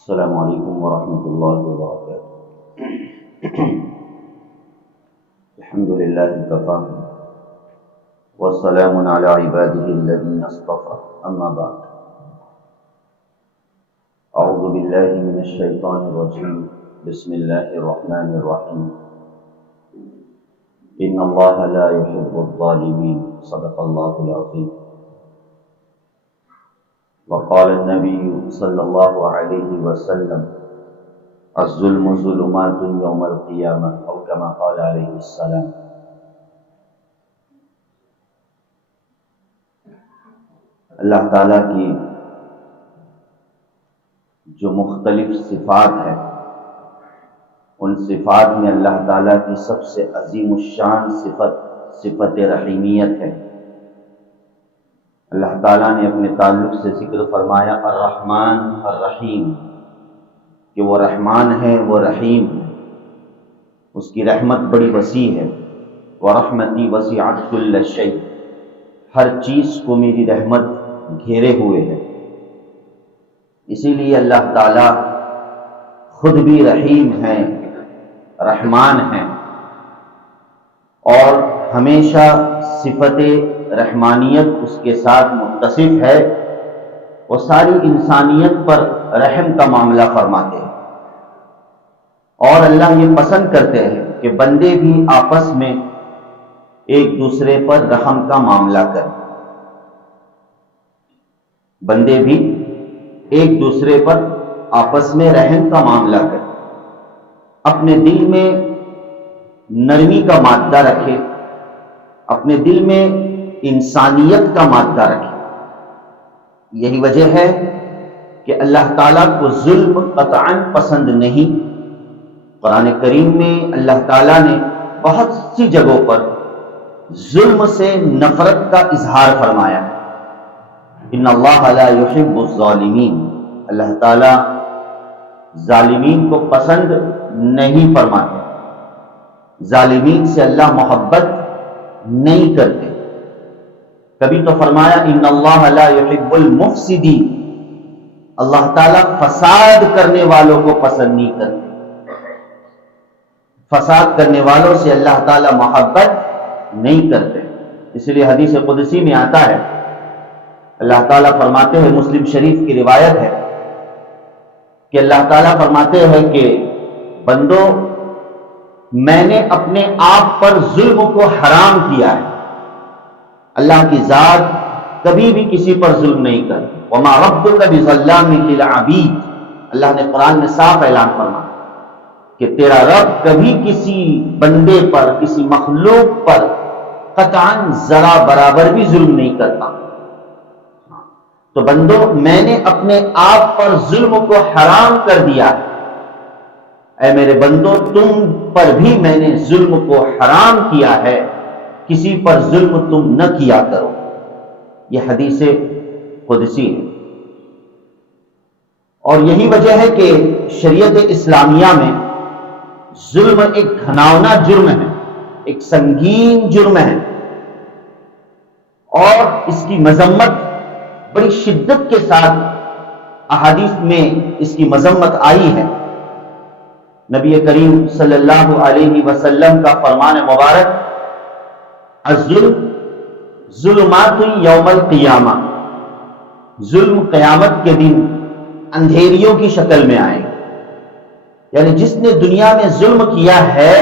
السلام علیکم ورحمۃ اللہ وبرکاتہ۔ الحمد للہ کفا والسلام علی عبادہ الذین اصطفى، اما بعد، اعوذ باللہ من الشیطان الرجیم، بسم اللہ الرحمن الرحیم، ان اللہ لا يحب الظالمین، صدق اللہ العظیم۔ وقال النبي صلی اللہ علیہ وسلم الظلم ظلمات یوم القیامہ، او کما قال علیہ السلام۔ اللہ تعالیٰ کی جو مختلف صفات ہیں، ان صفات میں اللہ تعالیٰ کی سب سے عظیم الشان صفت رحیمیت ہے۔ اللہ تعالیٰ نے اپنے تعلق سے ذکر فرمایا الرحمن الرحیم، کہ وہ رحمان ہے، وہ رحیم ہے، اس کی رحمت بڑی وسیع ہے۔ وَرَحْمَتِي وَسِعَتْ كُلَّ شَيْءٍ، ہر چیز کو میری رحمت گھیرے ہوئے ہے۔ اسی لیے اللہ تعالیٰ خود بھی رحیم ہیں، رحمان ہیں، اور ہمیشہ صفت رحمانیت اس کے ساتھ متصف ہے۔ وہ ساری انسانیت پر رحم کا معاملہ فرماتے ہیں، اور اللہ یہ پسند کرتے ہیں کہ بندے بھی آپس میں ایک دوسرے پر رحم کا معاملہ کریں، بندے بھی ایک دوسرے پر آپس میں رحم کا معاملہ کریں، اپنے دل میں نرمی کا مادہ رکھے، اپنے دل میں انسانیت کا مادہ رکھے۔ یہی وجہ ہے کہ اللہ تعالیٰ کو ظلم قطعاً پسند نہیں۔ قرآن کریم میں اللہ تعالیٰ نے بہت سی جگہوں پر ظلم سے نفرت کا اظہار فرمایا ہے۔ ان اللہ لا يحب الظالمین، اللہ تعالیٰ ظالمین کو پسند نہیں فرماتے، ظالمین سے اللہ محبت نہیں کرتے۔ کبھی تو فرمایا ان اللہ لا يحب المفسدین، اللہ تعالیٰ فساد کرنے والوں کو پسند نہیں کرتے، فساد کرنے والوں سے اللہ تعالیٰ محبت نہیں کرتے۔ اس لیے حدیث قدسی میں آتا ہے، اللہ تعالیٰ فرماتے ہیں، مسلم شریف کی روایت ہے کہ اللہ تعالیٰ فرماتے ہیں کہ بندو، میں نے اپنے آپ پر ظلم کو حرام کیا ہے۔ اللہ کی ذات کبھی بھی کسی پر ظلم نہیں کرتی۔ وَمَا رَبُّكَ بِظَلَّامٍ لِّلْعَبِيدِ، اللہ نے قرآن میں صاف اعلان فرمایا کہ تیرا رب کبھی کسی بندے پر، کسی مخلوق پر قطعاً ذرا برابر بھی ظلم نہیں کرتا۔ تو بندو، میں نے اپنے آپ پر ظلم کو حرام کر دیا ہے۔ اے میرے بندو، تم پر بھی میں نے ظلم کو حرام کیا ہے، کسی پر ظلم تم نہ کیا کرو۔ یہ حدیث قدسی ہے، اور یہی وجہ ہے کہ شریعت اسلامیہ میں ظلم ایک گھناؤنا جرم ہے، ایک سنگین جرم ہے، اور اس کی مذمت بڑی شدت کے ساتھ احادیث میں اس کی مذمت آئی ہے۔ نبی کریم صلی اللہ علیہ وسلم کا فرمان مبارک الظلم ظلمات یوم القیامہ، ظلم قیامت کے دن اندھیریوں کی شکل میں آئے گا۔ یعنی جس نے دنیا میں ظلم کیا ہے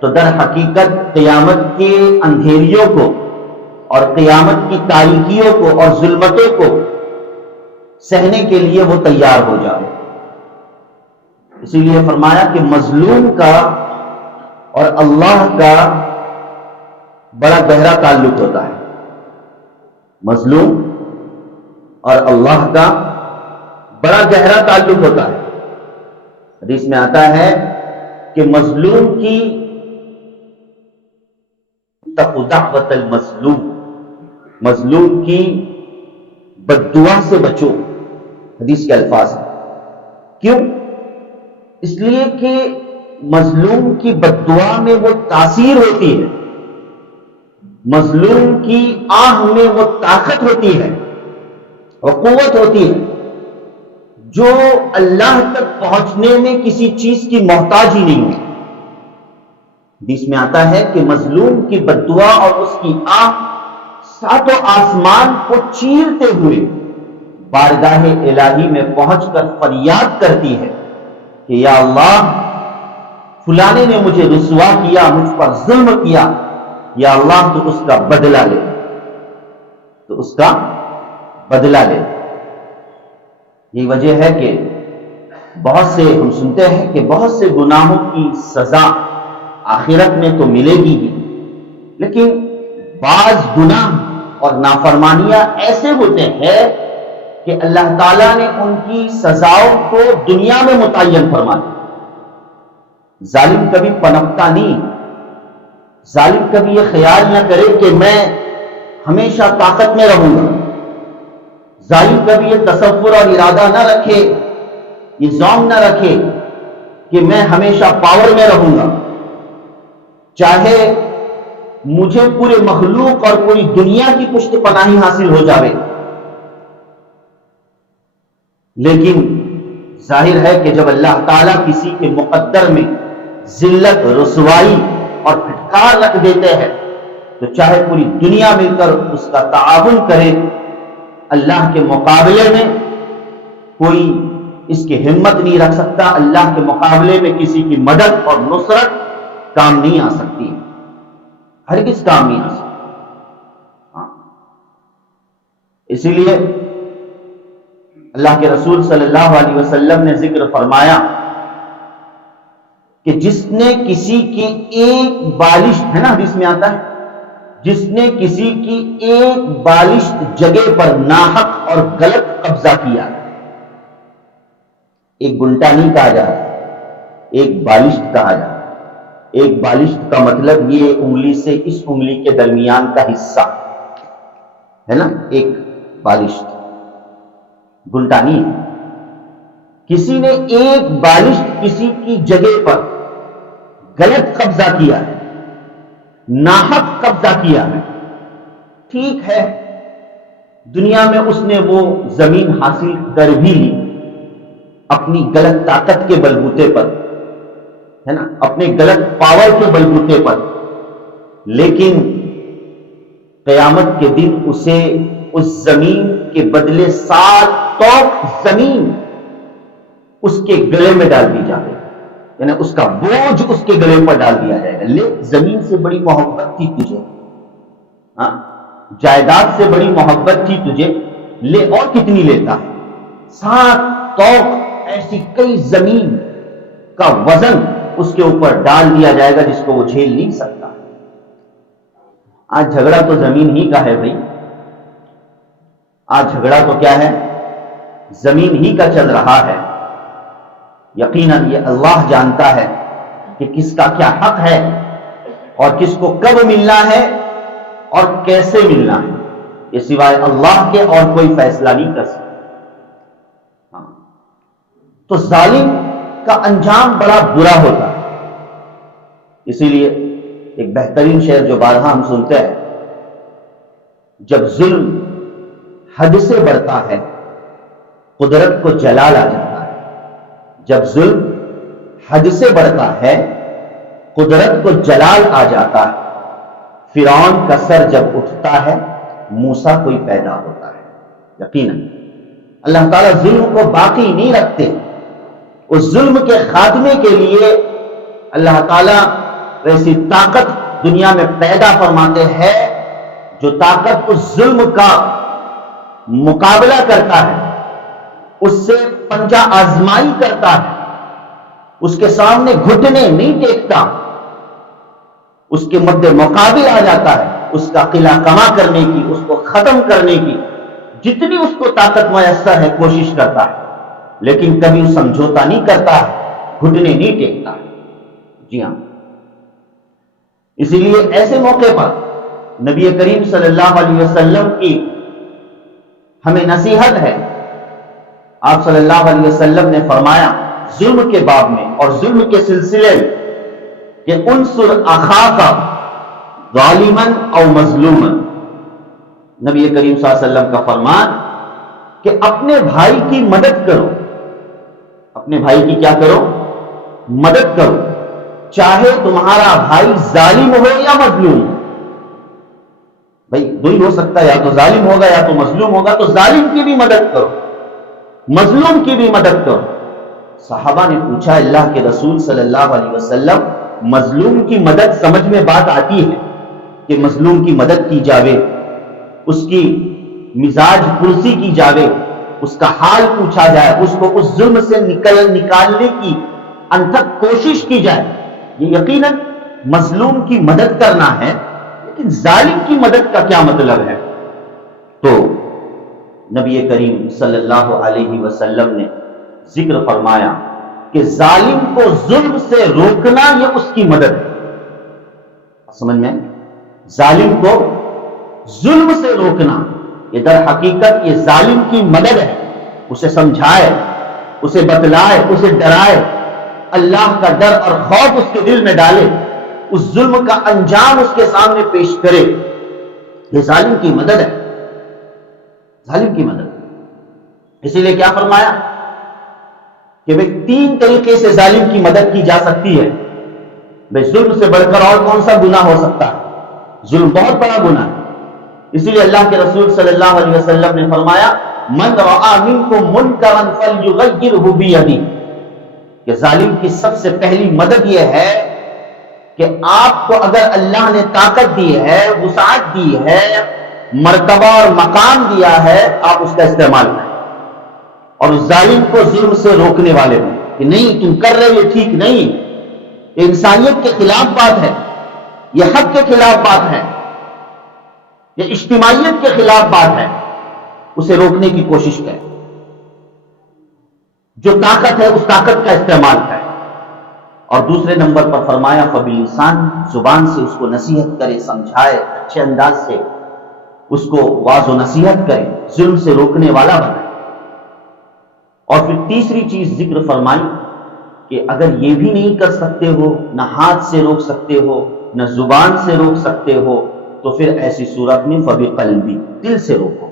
تو در حقیقت قیامت کے اندھیریوں کو اور قیامت کی تاریکیوں کو اور ظلمتوں کو سہنے کے لیے وہ تیار ہو جائے۔ اسی لیے فرمایا کہ مظلوم کا اور اللہ کا بڑا گہرا تعلق ہوتا ہے، مظلوم اور اللہ کا بڑا گہرا تعلق ہوتا ہے۔ حدیث میں آتا ہے کہ مظلوم کی اتقوا دعوت المظلوم، مظلوم کی بد دعا سے بچو، حدیث کے الفاظ ہیں۔ کیوں؟ اس لیے کہ مظلوم کی بد دعا میں وہ تاثیر ہوتی ہے، مظلوم کی آہ میں وہ طاقت ہوتی ہے، اور قوت ہوتی ہے جو اللہ تک پہنچنے میں کسی چیز کی محتاج ہی نہیں ہو۔ حدیث میں آتا ہے کہ مظلوم کی بد دعا اور اس کی آہ ساتوں آسمان کو چیرتے ہوئے بارگاہ الہی میں پہنچ کر فریاد کرتی ہے کہ یا اللہ، فلانے نے مجھے رسوا کیا، مجھ پر ظلم کیا، یا اللہ تو اس کا بدلہ لے، تو اس کا بدلہ لے۔ یہ وجہ ہے کہ بہت سے ہم سنتے ہیں کہ بہت سے گناہوں کی سزا آخرت میں تو ملے گی ہی، لیکن بعض گناہ اور نافرمانیاں ایسے ہوتے ہیں کہ اللہ تعالیٰ نے ان کی سزاؤں کو دنیا میں متعین فرما دیا۔ ظالم کبھی پنپتا نہیں، ظالم کبھی یہ خیال نہ کرے کہ میں ہمیشہ طاقت میں رہوں گا، ظالم کبھی یہ تصور اور ارادہ نہ رکھے، یہ ذوق نہ رکھے کہ میں ہمیشہ پاور میں رہوں گا، چاہے مجھے پورے مخلوق اور پوری دنیا کی پشت پناہی حاصل ہو جاوے۔ لیکن ظاہر ہے کہ جب اللہ تعالیٰ کسی کے مقدر میں ذلت، رسوائی اور پھٹکار رکھ دیتے ہیں تو چاہے پوری دنیا مل کر اس کا تعاون کرے، اللہ کے مقابلے میں کوئی اس کی ہمت نہیں رکھ سکتا، اللہ کے مقابلے میں کسی کی مدد اور نصرت کام نہیں آ سکتی، ہرگز کام نہیں آ سکتی۔ اسی لیے اللہ کے رسول صلی اللہ علیہ وسلم نے ذکر فرمایا کہ جس نے کسی کی ایک بالشت، ہے نا حدیث میں آتا ہے، جس نے کسی کی ایک بالشت جگہ پر ناحق اور غلط قبضہ کیا، ایک گنٹا نہیں کہا جاتا، ایک بالشت کہا جاتا۔ ایک بالشت کا مطلب یہ انگلی سے اس انگلی کے درمیان کا حصہ ہے نا، ایک بالشت، گنٹا نہیں۔ کسی نے ایک بالشت کسی کی جگہ پر غلط قبضہ کیا ہے، ناحق قبضہ کیا ہے، ٹھیک ہے، دنیا میں اس نے وہ زمین حاصل کر بھی لی اپنی غلط طاقت کے بلبوتے پر، ہے نا، اپنے غلط پاور کے بلبوتے پر، لیکن قیامت کے دن اسے اس زمین کے بدلے 7 توق زمین اس کے گلے میں ڈال دی جائے گی، یعنی اس کا بوجھ اس کے گلے پر ڈال دیا جائے گا۔ لے، زمین سے بڑی محبت تھی تجھے، جائیداد سے بڑی محبت تھی تجھے، لے اور کتنی لیتا ہے؟ 7 توق ایسی کئی زمین کا وزن اس کے اوپر ڈال دیا جائے گا جس کو وہ جھیل نہیں سکتا۔ آج جھگڑا تو زمین ہی کا ہے بھائی، آج جھگڑا تو کیا ہے؟ زمین ہی کا چل رہا ہے۔ یقیناً یہ اللہ جانتا ہے کہ کس کا کیا حق ہے اور کس کو کب ملنا ہے اور کیسے ملنا ہے، یہ سوائے اللہ کے اور کوئی فیصلہ نہیں کر سکتا۔ تو ظالم کا انجام بڑا برا ہوتا ہے۔ اسی لیے ایک بہترین شعر جو بارہا ہم سنتے ہیں، جب ظلم حد سے بڑھتا ہے قدرت کو جلال آ جاتا ہے۔ جب ظلم حد سے بڑھتا ہے قدرت کو جلال آ جاتا ہے۔ فرعون کا سر جب اٹھتا ہے موسیٰ کوئی پیدا ہوتا ہے۔ یقیناً اللہ تعالیٰ ظلم کو باقی نہیں رکھتے، اس ظلم کے خاتمے کے لیے اللہ تعالیٰ ویسی طاقت دنیا میں پیدا فرماتے ہیں جو طاقت اس ظلم کا مقابلہ کرتا ہے، اس سے پنجہ آزمائی کرتا ہے، اس کے سامنے گھٹنے نہیں ٹیکتا، اس کے مد مقابل آ جاتا ہے، اس کا قلعہ کما کرنے کی، اس کو ختم کرنے کی جتنی اس کو طاقت میسر ہے کوشش کرتا ہے، لیکن کبھی سمجھوتا نہیں کرتا ہے، گھٹنے نہیں ٹیکتا۔ جی ہاں، اسی لیے ایسے موقع پر نبی کریم صلی اللہ علیہ وسلم کی ہمیں نصیحت ہے۔ آپ صلی اللہ علیہ وسلم نے فرمایا ظلم کے باب میں اور ظلم کے سلسلے میں کہ انصر اخاک ظالما او مظلوما، نبی کریم صلی اللہ علیہ وسلم کا فرمان کہ اپنے بھائی کی مدد کرو اپنے بھائی کی کیا کرو؟ مدد کرو، چاہے تمہارا بھائی ظالم ہو یا مظلوم ہو۔ بھائی دو ہی ہو سکتا ہے، یا تو ظالم ہوگا یا تو مظلوم ہوگا، تو ظالم کی بھی مدد کرو، مظلوم کی بھی مدد کرو۔ صحابہ نے پوچھا اللہ کے رسول صلی اللہ علیہ وسلم، مظلوم کی مدد سمجھ میں بات آتی ہے کہ مظلوم کی مدد کی جاوے، اس کی مزاج پرسی کی جاوے، اس کا حال پوچھا جائے، اس کو اس ظلم سے نکالنے کی انتھک کوشش کی جائے، یہ یقیناً مظلوم کی مدد کرنا ہے۔ لیکن ظالم کی مدد کا کیا مطلب ہے؟ تو نبی کریم صلی اللہ علیہ وسلم نے ذکر فرمایا کہ ظالم کو ظلم سے روکنا یہ اس کی مدد ہے۔ سمجھ میں؟ ظالم کو ظلم سے روکنا یہ در حقیقت یہ ظالم کی مدد ہے، اسے سمجھائے، اسے بتلائے، اسے ڈرائے، اللہ کا ڈر اور خوف اس کے دل میں ڈالے، اس ظلم کا انجام اس کے سامنے پیش کرے، یہ ظالم کی مدد ہے، ظالم کی مدد۔ اسی لیے کیا فرمایا کہ بھئی 3 طریقے سے ظالم کی مدد کی جا سکتی ہے۔ بھئی ظلم سے بڑھ کر اور کون سا گناہ ہو سکتا ہے؟ ظلم بہت بڑا گناہ ہے۔ اسی لیے اللہ کے رسول صلی اللہ علیہ وسلم نے فرمایا من رأى منکم منکرا فلیغیرہ بیدہ، کہ ظالم کی سب سے پہلی مدد یہ ہے کہ آپ کو اگر اللہ نے طاقت دی ہے، وسعت دی ہے، مرتبہ اور مقام دیا ہے، آپ اس کا استعمال کریں اور اس ظالم کو ظلم سے روکنے والے ہوں کہ نہیں تم کر رہے یہ ٹھیک نہیں، یہ انسانیت کے خلاف بات ہے، یہ حق کے خلاف بات ہے، یہ اجتماعیت کے خلاف بات ہے، اسے روکنے کی کوشش کریں، جو طاقت ہے اس طاقت کا استعمال کریں۔ اور دوسرے نمبر پر فرمایا فباللسان، زبان سے اس کو نصیحت کرے، سمجھائے، اچھے انداز سے اس کو واعظ و نصیحت کرے، ظلم سے روکنے والا بنائے۔ اور پھر تیسری چیز ذکر فرمائی کہ اگر یہ بھی نہیں کر سکتے ہو، نہ ہاتھ سے روک سکتے ہو، نہ زبان سے روک سکتے ہو، تو پھر ایسی صورت میں فبقلبی، دل سے روکو۔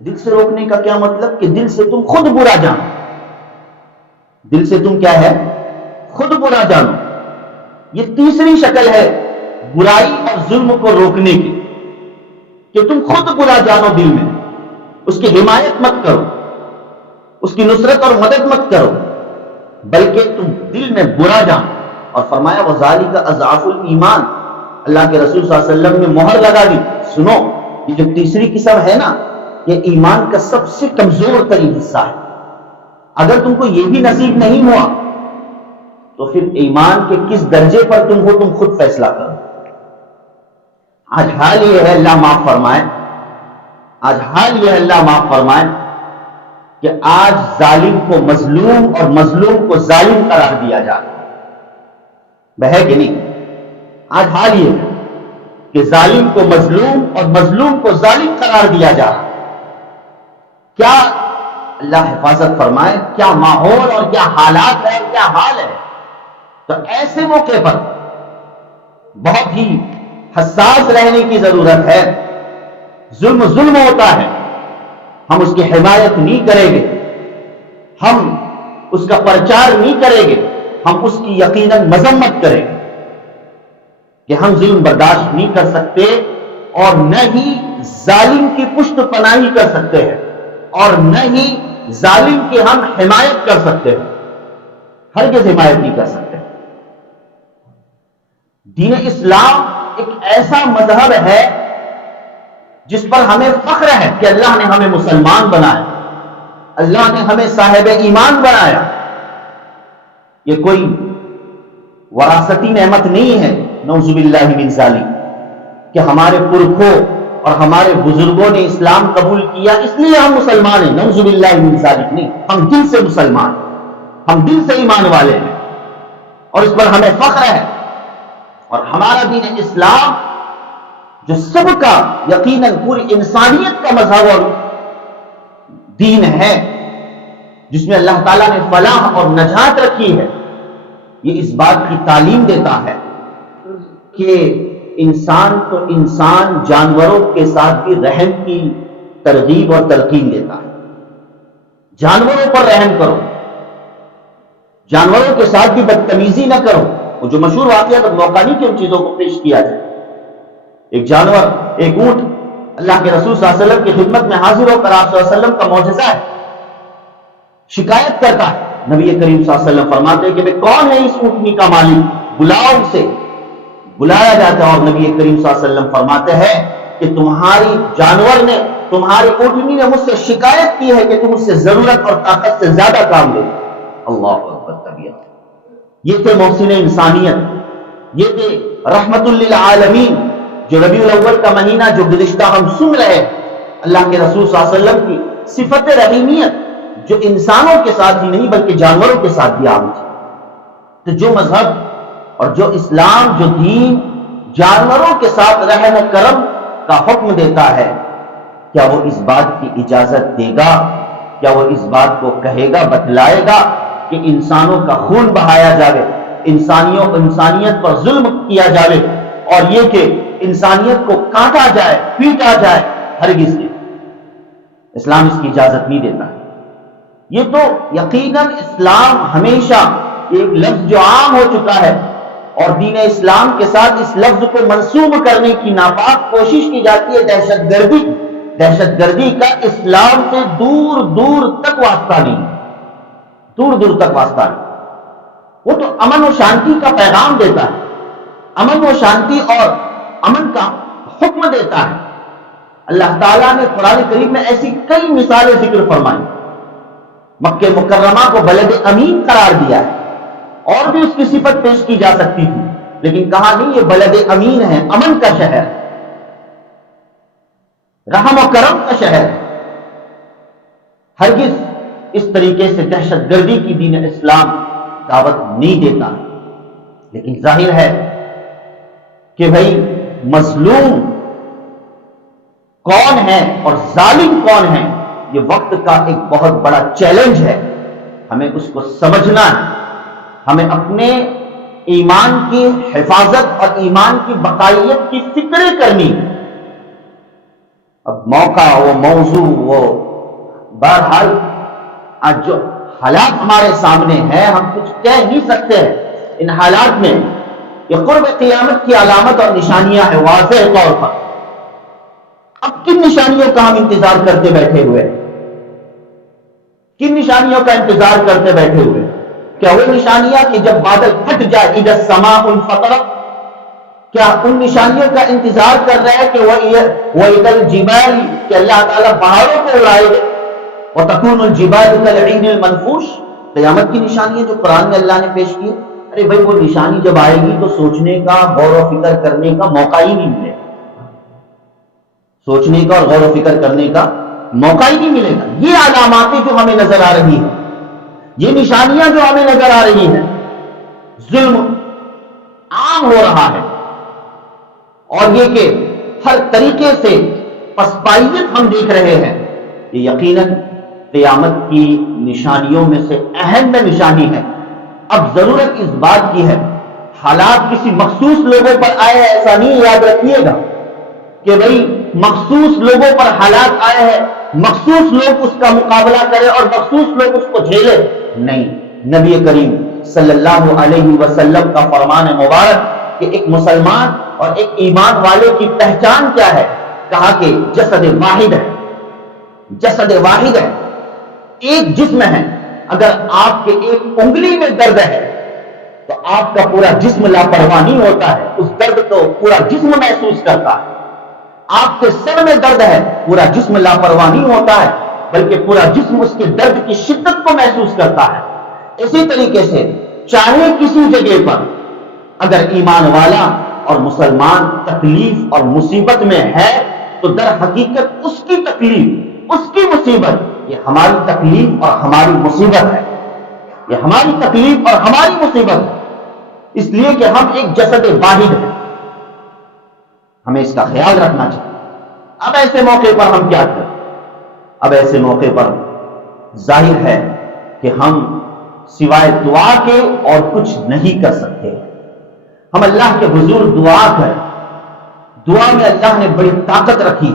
دل سے روکنے کا کیا مطلب؟ کہ دل سے تم خود برا جانو، دل سے تم کیا ہے؟ خود برا جانو۔ یہ تیسری شکل ہے برائی اور ظلم کو روکنے کی، کہ تم خود برا جانو، دل میں اس کی حمایت مت کرو، اس کی نصرت اور مدد مت کرو، بلکہ تم دل میں برا جانو۔ اور فرمایا وَذَلِكَ أَضْعَفُ الْإِيمَانِ، اللہ کے رسول صلی اللہ علیہ وسلم نے مہر لگا دی، سنو یہ جو تیسری قسم ہے نا، یہ ایمان کا سب سے کمزور ترین حصہ ہے۔ اگر تم کو یہ بھی نصیب نہیں ہوا تو پھر ایمان کے کس درجے پر تم ہو، تم خود فیصلہ کرو۔ آج حال یہ ہے، اللہ معاف فرمائے، آج حال یہ ہے اللہ معاف فرمائے کہ آج ظالم کو مظلوم اور مظلوم کو ظالم قرار دیا جا رہا ہے کہ نہیں؟ آج حال یہ ہے کہ ظالم کو مظلوم اور مظلوم کو ظالم قرار دیا جا رہا ہے۔ کیا اللہ حفاظت فرمائے، کیا ماحول اور کیا حالات ہے، کیا حال ہے۔ تو ایسے موقع پر بہت ہی حساس رہنے کی ضرورت ہے۔ ظلم ظلم ہوتا ہے، ہم اس کی حمایت نہیں کریں گے، ہم اس کا پرچار نہیں کریں گے، ہم اس کی یقیناً مذمت کریں گے کہ ہم ظلم برداشت نہیں کر سکتے، اور نہ ہی ظالم کی پشت پناہی کر سکتے ہیں، اور نہ ہی ظالم کی ہم حمایت کر سکتے ہیں، ہرگز حمایت نہیں کر سکتے۔ دین اسلام ایک ایسا مذہب ہے جس پر ہمیں فخر ہے کہ اللہ نے ہمیں مسلمان بنایا، اللہ نے ہمیں صاحب ایمان بنایا۔ یہ کوئی وراثتی نعمت نہیں ہے، نعوذ باللہ من ذالک، کہ ہمارے پرکھوں اور ہمارے بزرگوں نے اسلام قبول کیا اس لیے ہم مسلمان ہیں، نعوذ باللہ من ذالک نہیں، ہم دل سے مسلمان، ہم دل سے ایمان والے ہیں، اور اس پر ہمیں فخر ہے۔ اور ہمارا دین اسلام جو سب کا یقیناً پوری انسانیت کا مذہب اور دین ہے، جس میں اللہ تعالیٰ نے فلاح اور نجات رکھی ہے، یہ اس بات کی تعلیم دیتا ہے کہ انسان تو انسان جانوروں کے ساتھ بھی رحم کی ترغیب اور تلقین دیتا ہے۔ جانوروں پر رحم کرو، جانوروں کے ساتھ بھی بدتمیزی نہ کرو. وہ جو مشہور واقعہ تو موقع نہیں کہ ان چیزوں کو پیش کیا جائے. ایک جانور، ایک اونٹ اللہ کے رسول صلی اللہ علیہ وسلم کی خدمت میں حاضر ہو کر آپ صلی اللہ علیہ وسلم کا معجزہ ہے، شکایت کرتا ہے. نبی کریم صلی اللہ علیہ وسلم فرماتے ہیں کہ کون ہے اس اونٹنی کا مالک، بلاؤ اسے. بلایا جاتا ہے اور نبی کریم صلی اللہ علیہ وسلم فرماتے ہیں کہ تمہاری جانور نے، تمہاری اونٹنی نے مجھ سے شکایت کی ہے کہ تم اس سے ضرورت اور طاقت سے زیادہ کام لے. اللہ اکبر کبیرہ. یہ تھے محسن انسانیت، یہ تھے رحمت للعالمین. جو ربیع الاول کا مہینہ جو گزشتہ ہم سن رہے ہیں، اللہ کے رسول صلی اللہ علیہ وسلم کی صفت رحیمیت جو انسانوں کے ساتھ ہی نہیں بلکہ جانوروں کے ساتھ بھی عام تھی. تو جو مذہب اور جو اسلام، جو دین جانوروں کے ساتھ رحم و کرم کا حکم دیتا ہے، کیا وہ اس بات کی اجازت دے گا، کیا وہ اس بات کو کہے گا، بتلائے گا کہ انسانوں کا خون بہایا جائے، انسانیت پر ظلم کیا جائے اور یہ کہ انسانیت کو کاٹا جائے، پیٹا جائے؟ ہرگز نہیں. اسلام اس کی اجازت نہیں دیتا. یہ تو یقیناً اسلام ہمیشہ ایک لفظ جو عام ہو چکا ہے اور دین اسلام کے ساتھ اس لفظ کو منسوب کرنے کی ناپاک کوشش کی جاتی ہے دہشت گردی. دہشت گردی کا اسلام سے دور دور تک واسطہ نہیں، دور دور تک واسطہ نہیں. وہ تو امن و شانتی کا پیغام دیتا ہے، امن و شانتی اور امن کا حکم دیتا ہے. اللہ تعالیٰ نے قرآن کریم میں ایسی کئی مثالیں ذکر فرمائی. مکہ مکرمہ کو بلد امین قرار دیا ہے، اور بھی اس کی صفت پیش کی جا سکتی تھی، لیکن کہا نہیں یہ بلد امین ہے، امن کا شہر، رحم و کرم کا شہر. ہرگز اس طریقے سے دہشت گردی کی دین اسلام دعوت نہیں دیتا. لیکن ظاہر ہے کہ بھائی مظلوم کون ہے اور ظالم کون ہے، یہ وقت کا ایک بہت بڑا چیلنج ہے. ہمیں اس کو سمجھنا ہے، ہمیں اپنے ایمان کی حفاظت اور ایمان کی بقائیت کی فکر کرنی. اب موقع، وہ موضوع، وہ بہرحال آج جو حالات ہمارے سامنے ہیں ہم کچھ کہہ نہیں سکتے ہیں. ان حالات میں یہ قرب قیامت کی علامت اور نشانیاں ہیں واضح طور پر. اب کن نشانیوں کا ہم انتظار کرتے بیٹھے ہوئے ہیں؟ کن نشانیوں کا انتظار کرتے بیٹھے ہوئے؟ کیا وہ نشانیاں کہ جب بادل پھٹ جائے، اذا السماء انفطرت، کیا ان نشانیوں کا انتظار کر رہے ہیں کہ وَإِذَا الْجِبَالِ، کہ اللہ تعالیٰ پہاڑوں کو اڑائے گا، وَتَكُونُ الْجِبَالُ كَالْعِهْنِ الْمَنْفُوشِ، قیامت کی نشانیاں جو قرآن میں اللہ نے پیش کی. ارے بھائی وہ نشانی جب آئے گی تو سوچنے کا، غور و فکر کرنے کا موقع ہی نہیں ملے گا، سوچنے کا اور غور و فکر کرنے کا موقع ہی نہیں ملے گا. یہ علاماتیں جو ہمیں نظر آ رہی ہیں، یہ نشانیاں جو ہمیں نظر آ رہی ہیں، ظلم عام ہو رہا ہے اور یہ کہ ہر طریقے سے پسپائیت ہم دیکھ رہے ہیں، یہ یقیناً قیامت کی نشانیوں میں سے اہم میں نشانی ہے. اب ضرورت اس بات کی ہے، حالات کسی مخصوص لوگوں پر آئے ہیں ایسا نہیں یاد رکھیے گا کہ بھئی مخصوص لوگوں پر حالات آئے ہیں، مخصوص لوگ اس کا مقابلہ کریں اور مخصوص لوگ اس کو جھیلیں. نہیں، نبی کریم صلی اللہ علیہ وسلم کا فرمان مبارک کہ ایک مسلمان اور ایک ایمان والے کی پہچان کیا ہے؟ کہا کہ جسد واحد ہے، جسد واحد ہے، ایک جسم ہے. اگر آپ کے ایک انگلی میں درد ہے تو آپ کا پورا جسم لاپرواہ نہیں ہوتا ہے، اس درد کو پورا جسم محسوس کرتا ہے. آپ کے سر میں درد ہے، پورا جسم لاپرواہ نہیں ہوتا ہے بلکہ پورا جسم اس کے درد کی شدت کو محسوس کرتا ہے. اسی طریقے سے چاہے کسی جگہ پر اگر ایمان والا اور مسلمان تکلیف اور مصیبت میں ہے تو در حقیقت اس کی تکلیف، اس کی مصیبت یہ ہماری تکلیف اور ہماری مصیبت ہے، یہ ہماری تکلیف اور ہماری مصیبت ہے، اس لیے کہ ہم ایک جسد واحد ہیں. ہمیں اس کا خیال رکھنا چاہیے. اب ایسے موقع پر ہم کیا کریں؟ اب ایسے موقع پر ظاہر ہے کہ ہم سوائے دعا کے اور کچھ نہیں کر سکتے. ہم اللہ کے حضور دعا کریں. دعا میں اللہ نے بڑی طاقت رکھی،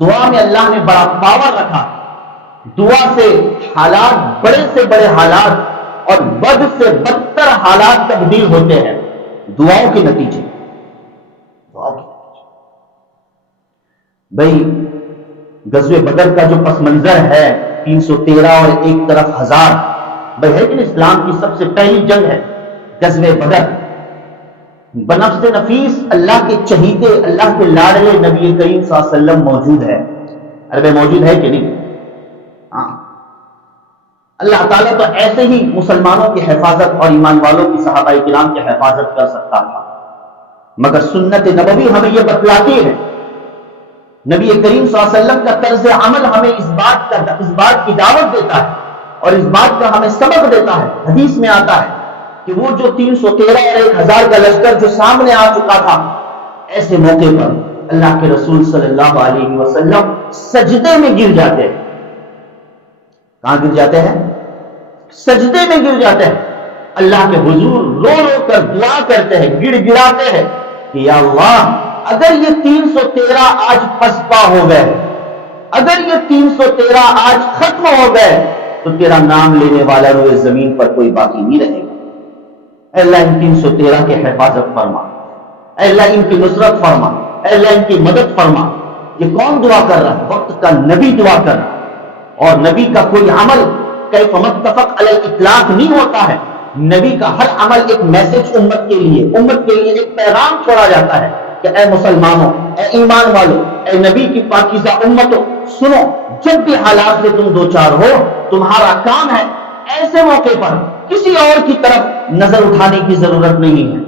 دعا میں اللہ نے بڑا پاور رکھا. دعا سے حالات، بڑے سے بڑے حالات اور بد سے بدتر حالات تبدیل ہوتے ہیں دعاؤں کے نتیجے بھائی غزوہ بدر کا جو پس منظر ہے 313 اور ایک طرف 1000 بھائی ہے کہ اسلام کی سب سے پہلی جنگ ہے غزوہ بدر بنفس نفیس اللہ کے چہیتے اللہ کے لاڈلے نبی کریم صلی اللہ علیہ وسلم موجود ہے ارے موجود ہے کہ نہیں ہاں اللہ تعالیٰ تو ایسے ہی مسلمانوں کی حفاظت اور ایمان والوں کی صحابہ کرام کی حفاظت کر سکتا تھا مگر سنت نبوی ہمیں یہ بتلاتی ہے نبی کریم صلی اللہ علیہ وسلم کا طرز عمل ہمیں اس بات کی دعوت دیتا ہے اور اس بات کا ہمیں سبق دیتا ہے حدیث میں آتا ہے کہ وہ جو 313 اور 1000 کا لشکر جو سامنے آ چکا تھا ایسے موقع پر اللہ کے رسول صلی اللہ علیہ وسلم سجدے میں گر جاتے ہیں کہاں گر جاتے ہیں سجدے میں گر جاتے ہیں اللہ کے حضور رو رو کر دعا کرتے ہیں گڑ گڑاتے ہیں کہ یا اللہ اگر یہ 313 آج پسپا ہو گئے اگر یہ 313 آج ختم ہو گئے تو تیرا نام لینے والا روئے زمین پر کوئی باقی نہیں رہے گا اے اللہ ان 313 کی حفاظت فرما اے اللہ ان کی نصرت فرما اے اللہ ان کی مدد فرما یہ کون دعا کر رہا ہے وقت کا نبی دعا کر رہا ہے اور نبی کا کوئی عمل کیف متفق علی الاطلاق نہیں ہوتا ہے نبی کا ہر عمل ایک میسج امت کے لیے ایک پیغام چھوڑا جاتا ہے کہ اے مسلمانوں اے ایمان والوں اے نبی کی پاکیزہ امتوں سنو جب بھی حالات سے تم دو چار ہو تمہارا کام ہے ایسے موقع پر کسی اور کی طرف نظر اٹھانے کی ضرورت نہیں ہے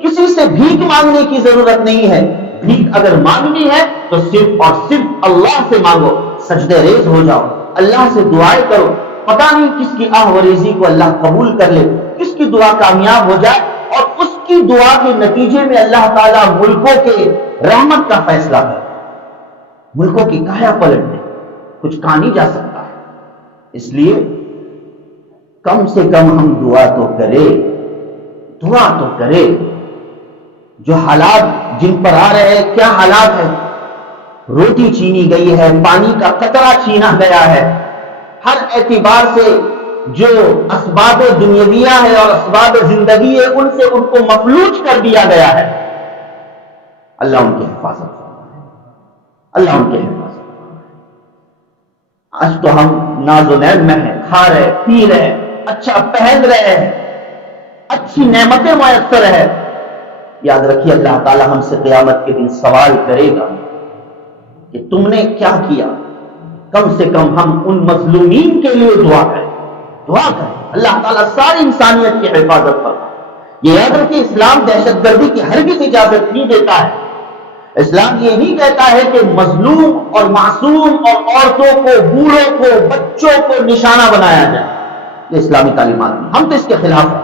کسی سے بھیک مانگنے کی ضرورت نہیں ہے بھیک اگر مانگنی ہے تو صرف اور صرف اللہ سے مانگو سجدے ریز ہو جاؤ اللہ سے دعائیں کرو پتہ نہیں کس کی آہ وریزی کو اللہ قبول کر لے کس کی دعا کامیاب ہو جائے اور اس کی دعا کے نتیجے میں اللہ تعالیٰ ملکوں کے رحمت کا فیصلہ کرے ملکوں کی کایا پلٹ دے کچھ کہا نہیں جا سکتا ہے اس لیے کم سے کم ہم دعا تو کرے جو حالات جن پر آ رہے ہیں کیا حالات ہیں روٹی چھینی گئی ہے پانی کا قطرہ چھینا گیا ہے ہر اعتبار سے جو اسباب دنیاویہ ہے اور اسباب زندگی ہے ان سے ان کو مفلوج کر دیا گیا ہے اللہ ان کی حفاظت فرمائے اللہ ان کی حفاظت فرمائے آج تو ہم ناز و نعم میں ہیں کھا رہے پی رہے اچھا پہن رہے ہیں اچھی نعمتیں میسر ہے یاد رکھیے اللہ تعالی ہم سے قیامت کے دن سوال کرے گا کہ تم نے کیا کیا کم سے کم ہم ان مظلومین کے لیے دعا کریں اللہ تعالیٰ ساری انسانیت کی حفاظت فرمائے یہ یاد رکھیں اسلام دہشت گردی کی ہرگز اجازت نہیں دیتا ہے اسلام یہ نہیں کہتا ہے کہ مظلوم اور معصوم اور عورتوں کو بوڑھوں کو بچوں کو نشانہ بنایا جائے یہ اسلامی تعلیمات نہیں ہم تو اس کے خلاف ہیں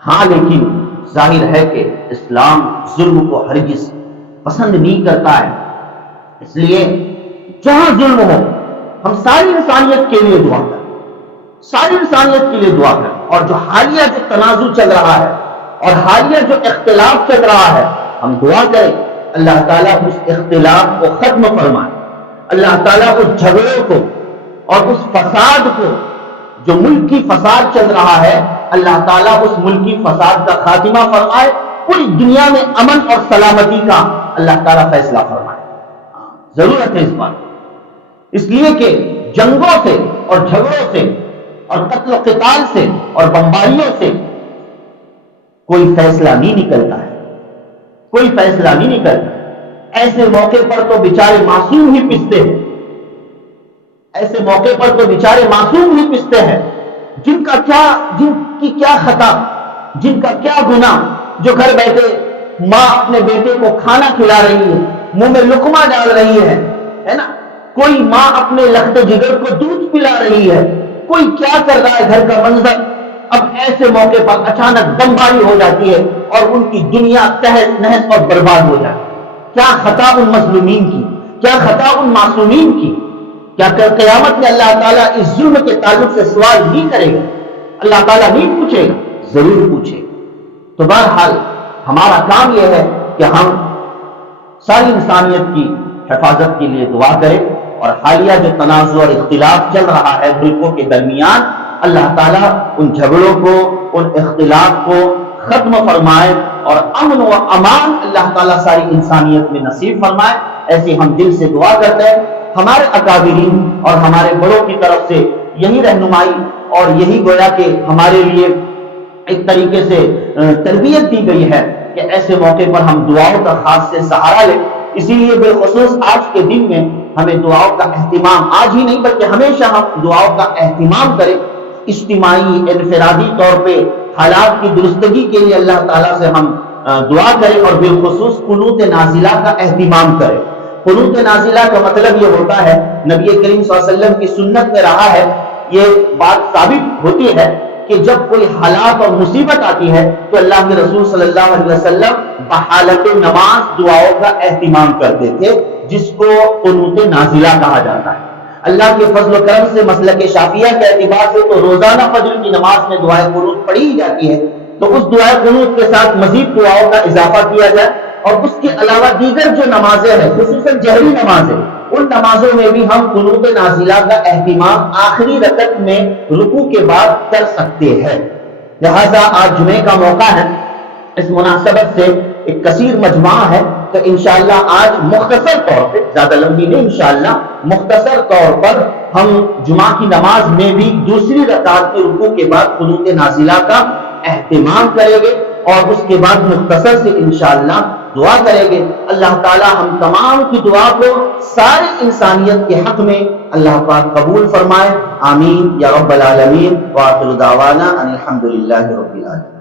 ہاں لیکن ظاہر ہے کہ اسلام ظلم کو ہرگز پسند نہیں کرتا ہے اس لیے جہاں ظلم ہو ہم ساری انسانیت کے لیے دعا کریں ساری انسانیت کے لیے دعا کریں اور جو حالیہ جو تنازع چل رہا ہے اور حالیہ جو اختلاف چل رہا ہے ہم دعا کریں اللہ تعالیٰ اس اختلاف کو ختم فرمائے اللہ تعالیٰ اس جھگڑوں کو اور اس فساد کو جو ملکی فساد چل رہا ہے اللہ تعالیٰ اس ملکی فساد کا خاتمہ فرمائے پوری دنیا میں امن اور سلامتی کا اللہ تعالیٰ فیصلہ فرمائے ضرورت ہے اس بات اس لیے کہ جنگوں سے اور جھگڑوں سے اور قتل و قتال سے اور بمباریوں سے کوئی فیصلہ نہیں نکلتا ہے کوئی فیصلہ نہیں نکلتا ایسے موقع پر تو بیچارے معصوم ہی پستے ہیں ایسے موقع پر تو بیچارے معصوم ہی پستے ہیں جن کی کیا خطا جن کا کیا گناہ جو گھر بیٹھے ماں اپنے بیٹے کو کھانا کھلا رہی ہے منہ میں لقمہ ڈال رہی ہے نا کوئی ماں اپنے لخت جگر کو دودھ پلا رہی ہے کوئی کیا کر رہا ہے گھر کا منظر اب ایسے موقع پر اچانک بمباری ہو جاتی ہے اور ان کی دنیا تہس نہس اور برباد ہو جاتی ہے کیا خطا ان مظلومین کی کیا خطا ان معصومین کی کیا کل قیامت میں اللہ تعالیٰ اس ظلم کے تعلق سے سوال نہیں کرے گا اللہ تعالیٰ نہیں پوچھے گا ضرور پوچھے گا تو بہرحال ہمارا کام یہ ہے کہ ہم ساری انسانیت کی حفاظت کے لیے دعا کریں اور حالیہ جو تنازع اور اختلاف چل رہا ہے ملکوں کے درمیان اللہ تعالیٰ ان جھگڑوں کو، ان اختلاف کو ختم فرمائے اور امن و امان اللہ تعالیٰ ساری انسانیت میں نصیب فرمائے، ایسی ہم دل سے دعا کرتے ہیں۔ ہمارے اکابرین اور ہمارے بڑوں کی طرف سے یہی رہنمائی اور یہی گویا کہ ہمارے لیے ایک طریقے سے تربیت دی گئی ہے کہ ایسے موقع پر ہم دعاؤں کا خاص سے سہارا لیں۔ اسی لیے بالخصوص آج کے دن میں ہمیں دعاؤں کا اہتمام، آج ہی نہیں بلکہ ہمیشہ ہم دعاؤں کا اہتمام کریں، اجتماعی انفرادی طور پہ حالات کی درستگی کے لیے اللہ تعالیٰ سے ہم دعا کریں، اور بالخصوص قنوت نازلہ کا اہتمام کریں۔ قنوت نازلہ کا مطلب یہ ہوتا ہے، نبی کریم صلی اللہ علیہ وسلم کی سنت میں رہا ہے، یہ بات ثابت ہوتی ہے کہ جب کوئی حالات اور مصیبت آتی ہے تو اللہ کے رسول صلی اللہ علیہ وسلم بحالت نماز دعاؤں کا اہتمام کرتے تھے، جس کو قنوت نازلہ کہا جاتا ہے۔ اللہ کے فضل و کرم سے مسلک شافعیہ کے اعتبار سے تو روزانہ فجر کی نماز میں دعائے قنوت پڑھی ہی جاتی ہے، تو اس دعائے قنوت کے ساتھ مزید دعاؤں کا اضافہ کیا جائے، اور اس کے علاوہ دیگر جو نمازیں ہیں خصوصاً جہری نمازیں، ان نمازوں میں بھی ہم قنوت نازلہ کا اہتمام آخری رکعت میں رکوع کے بعد کر سکتے ہیں۔ لہذا آج جمعے کا موقع ہے، اس مناسبت سے ایک کثیر مجمع ہے، تو انشاءاللہ آج مختصر طور پہ، زیادہ لمبی نہیں انشاءاللہ، مختصر طور پر ہم جمعہ کی نماز میں بھی دوسری رکعت میں رکوع کے بعد قنوت نازلہ کا اہتمام کریں گے، اور اس کے بعد مختصر سے انشاءاللہ دعا کریں گے۔ اللہ تعالی ہم تمام کی دعا کو ساری انسانیت کے حق میں اللہ پاک قبول فرمائے، آمین یا رب العالمین، وآخر دعوانا ان الحمدللہ رب العالمین۔